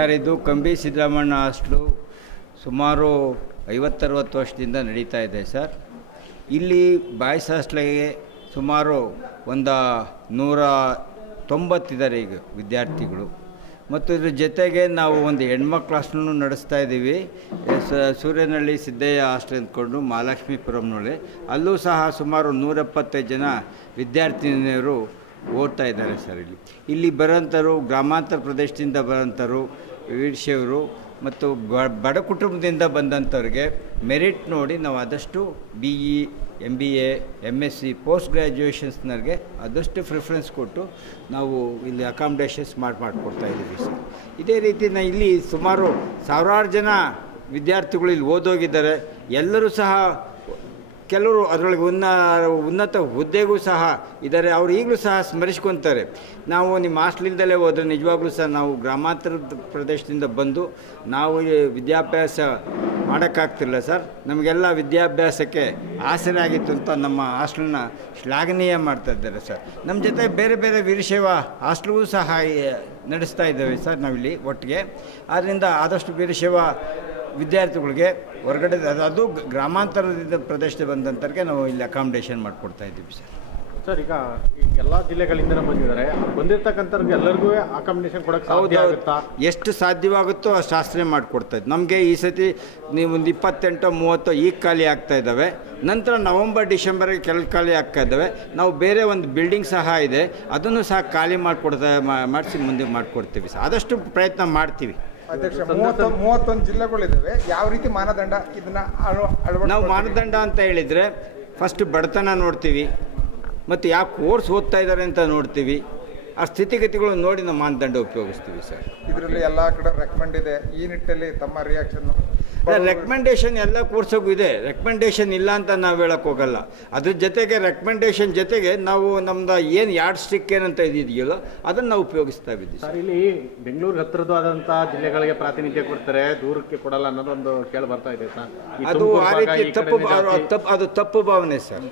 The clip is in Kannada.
ಸರ್ ಇದು ಕಂಬಿ ಸಿದ್ದರಾಮಣ್ಣ ಹಾಸ್ಟ್ಲು ಸುಮಾರು ಐವತ್ತರವತ್ತು ವರ್ಷದಿಂದ ನಡೀತಾ ಇದೆ ಸರ್. ಇಲ್ಲಿ ಬಾಯ್ಸ್ ಹಾಸ್ಟ್ಲಿಗೆ ಸುಮಾರು ಒಂದು ನೂರ ತೊಂಬತ್ತಿದ್ದಾರೆ ಈಗ ವಿದ್ಯಾರ್ಥಿಗಳು. ಮತ್ತು ಇದ್ರ ಜೊತೆಗೆ ನಾವು ಒಂದು ಹೆಣ್ಮಕ್ಳು ಹಾಸ್ಟೆಲ್ನು ನಡೆಸ್ತಾ ಇದ್ದೀವಿ. ಸೂರ್ಯನಹಳ್ಳಿ ಸಿದ್ದಯ್ಯ ಹಾಸ್ಟೆಲ್ ಅಂದ್ಕೊಂಡು ಮಹಾಲಕ್ಷ್ಮೀಪುರಂನಲ್ಲಿ ಅಲ್ಲೂ ಸಹ ಸುಮಾರು ನೂರೆಪ್ಪತ್ತೈದು ಜನ ವಿದ್ಯಾರ್ಥಿನಿಯರು ಓದ್ತಾ ಇದ್ದಾರೆ ಸರ್ ಇಲ್ಲಿ. ಇಲ್ಲಿ ಬರೋಂಥವರು ಗ್ರಾಮಾಂತರ ಪ್ರದೇಶದಿಂದ ಬರೋಂಥವರು ವೀರಶೈವರು ಮತ್ತು ಬಡ ಕುಟುಂಬದಿಂದ ಬಂದಂಥವ್ರಿಗೆ ಮೆರಿಟ್ ನೋಡಿ ನಾವು ಆದಷ್ಟು B E M B A M S C post ಗ್ರ್ಯಾಜುಯೇಷನ್ಸ್ನವ್ರಿಗೆ ಆದಷ್ಟು ಪ್ರಿಫರೆನ್ಸ್ ಕೊಟ್ಟು ನಾವು ಇಲ್ಲಿ ಅಕಾಮಡೇಷನ್ಸ್ ಮಾಡಿ, ಮಾಡಿಕೊಡ್ತಾ ಇದ್ದೀವಿ ಸರ್. ಇದೇ ರೀತಿ ನಾ ಇಲ್ಲಿ ಸುಮಾರು ಸಾವಿರಾರು ಜನ ವಿದ್ಯಾರ್ಥಿಗಳು ಇಲ್ಲಿ ಓದೋಗಿದ್ದಾರೆ. ಎಲ್ಲರೂ ಸಹ ಕೆಲವರು ಅದರೊಳಗೆ ಉನ್ನ, ಉನ್ನತ ಹುದ್ದೆಗೂ ಸಹ ಇದ್ದಾರೆ. ಅವರು ಈಗಲೂ ಸಹ ಸ್ಮರಿಸ್ಕೊತಾರೆ. ನಾವು ನಿಮ್ಮ ಹಾಸ್ಟ್ಲಿಂದಲೇ ಹೋದರೆ ನಿಜವಾಗ್ಲೂ ಸಹ ನಾವು ಗ್ರಾಮಾಂತರ ಪ್ರದೇಶದಿಂದ ಬಂದು ನಾವು ವಿದ್ಯಾಭ್ಯಾಸ ಮಾಡೋಕ್ಕಾಗ್ತಿಲ್ಲ ಸರ್. ನಮಗೆಲ್ಲ ವಿದ್ಯಾಭ್ಯಾಸಕ್ಕೆ ಆಸರೆ ಆಗಿತ್ತು ಅಂತ ನಮ್ಮ ಹಾಸ್ಟೆಲ್ನ ಶ್ಲಾಘನೀಯ ಮಾಡ್ತಾ ಇದ್ದಾರೆ ಸರ್. ನಮ್ಮ ಜೊತೆ ಬೇರೆ ಬೇರೆ ವೀರಶೈವ ಹಾಸ್ಟೆಲ್ಗೂ ಸಹ ನಡೆಸ್ತಾ ಇದ್ದೇವೆ ಸರ್ ನಾವಿಲ್ಲಿ ಒಟ್ಟಿಗೆ. ಆದ್ದರಿಂದ ಆದಷ್ಟು ವೀರಶೈವ ವಿದ್ಯಾರ್ಥಿಗಳಿಗೆ ಹೊರಗಡೆ ಅದು- ಗ್ರಾಮಾಂತರದಿಂದ ಪ್ರದೇಶದ ಬಂದಂಥವ್ರಿಗೆ ನಾವು ಇಲ್ಲಿ ಅಕಾಮಿಡೇಷನ್ ಮಾಡಿಕೊಡ್ತಾ ಇದ್ದೀವಿ ಸರ್. ಸರ್ ಈಗ ಎಲ್ಲ ಜಿಲ್ಲೆಗಳಿಂದ ಬಂದಿದ್ದಾರೆ. ಬಂದಿರತಕ್ಕಂಥವ್ರಿಗೆ ಎಲ್ಲರಿಗೂ ಅಕಾಮಿಡೇಷನ್ ಕೊಡಕ್ಕೆ ಸಾಧ್ಯ ಆಗುತ್ತಾ? ಎಷ್ಟು ಸಾಧ್ಯವಾಗುತ್ತೋ ಅಷ್ಟು ಶಾಸ್ತ್ರೀಯ ಮಾಡಿಕೊಡ್ತಾ ಇದ್ದು ನಮಗೆ ಈ ಸತಿ ನೀವು ಒಂದು ಇಪ್ಪತ್ತೆಂಟೋ ಮೂವತ್ತೋ ಈಗ ಖಾಲಿ ಆಗ್ತಾ ಇದ್ದಾವೆ. ನಂತರ ನವಂಬರ್ ಡಿಸೆಂಬರ್ಗೆ ಕೆಲ ಖಾಲಿ ಆಗ್ತಾ ಇದ್ದಾವೆ. ನಾವು ಬೇರೆ ಒಂದು ಬಿಲ್ಡಿಂಗ್ ಸಹ ಇದೆ. ಅದನ್ನು ಸಹ ಖಾಲಿ ಮಾಡಿಕೊಡ್ತಾ ಮಾಡಿಸಿ ಮುಂದೆ ಮಾಡಿಕೊಡ್ತೀವಿ ಸರ್. ಆದಷ್ಟು ಪ್ರಯತ್ನ ಮಾಡ್ತೀವಿ. ಅಧ್ಯಕ್ಷ ಮೂವತ್ತೊಂದು ಮೂವತ್ತೊಂದು ಜಿಲ್ಲೆಗಳಿದ್ದಾವೆ. ಯಾವ ರೀತಿ ಮಾನದಂಡ ಇದನ್ನ? ನಾವು ಮಾನದಂಡ ಅಂತ ಹೇಳಿದರೆ ಫಸ್ಟ್ ಬಡತನ ನೋಡ್ತೀವಿ ಮತ್ತು ಯಾವ ಕೋರ್ಸ್ ಓದ್ತಾ ಇದ್ದಾರೆ ಅಂತ ನೋಡ್ತೀವಿ. ಆ ಸ್ಥಿತಿಗತಿಗಳು ನೋಡಿ ನಾವು ಮಾನದಂಡ ಉಪಯೋಗಿಸ್ತೀವಿ ಸರ್. ಇದರಲ್ಲಿ ಎಲ್ಲಾ ಕಡೆ ರೆಕಮೆಂಡ್ ಇದೆ. ಈ ನಿಟ್ಟಲ್ಲಿ ತಮ್ಮ ರಿಯಾಕ್ಷನ್ ರೆಕಮೆಂಡೇಶನ್ ಎಲ್ಲ ಕೋರ್ಸಿಗೂ ಇದೆ. ರೆಕಮೆಂಡೇಶನ್ ಇಲ್ಲ ಅಂತ ನಾವು ಹೇಳಕ್ ಹೋಗಲ್ಲ. ಅದ್ರ ಜೊತೆಗೆ ರೆಕಮೆಂಡೇಶನ್ ಜೊತೆಗೆ ನಾವು ನಮ್ದು ಏನು ಯಾರ್ಡ್ ಸ್ಟಿಕ್ ಏನಂತ ಇದೆಯಲ್ಲ ಅದನ್ನ ನಾವು ಉಪಯೋಗಿಸ್ತಾ ಇದ್ದೀವಿ. ಸರ್ ಇಲ್ಲಿ ಬೆಂಗಳೂರು ಹತ್ತಿರದ್ದು ಆದಂಥ ಜಿಲ್ಲೆಗಳಿಗೆ ಪ್ರಾತಿನಿಧ್ಯ ಕೊಡ್ತಾರೆ ದೂರಕ್ಕೆ ಕೊಡಲ್ಲ ಅನ್ನೋದೊಂದು ಕೇಳಿ ಬರ್ತಾ ಇದೆ ಸರ್. ಅದು ಆ ರೀತಿ ತಪ್ಪು ತಪ್ಪು ಅದು ತಪ್ಪು ಭಾವನೆ ಸರ್.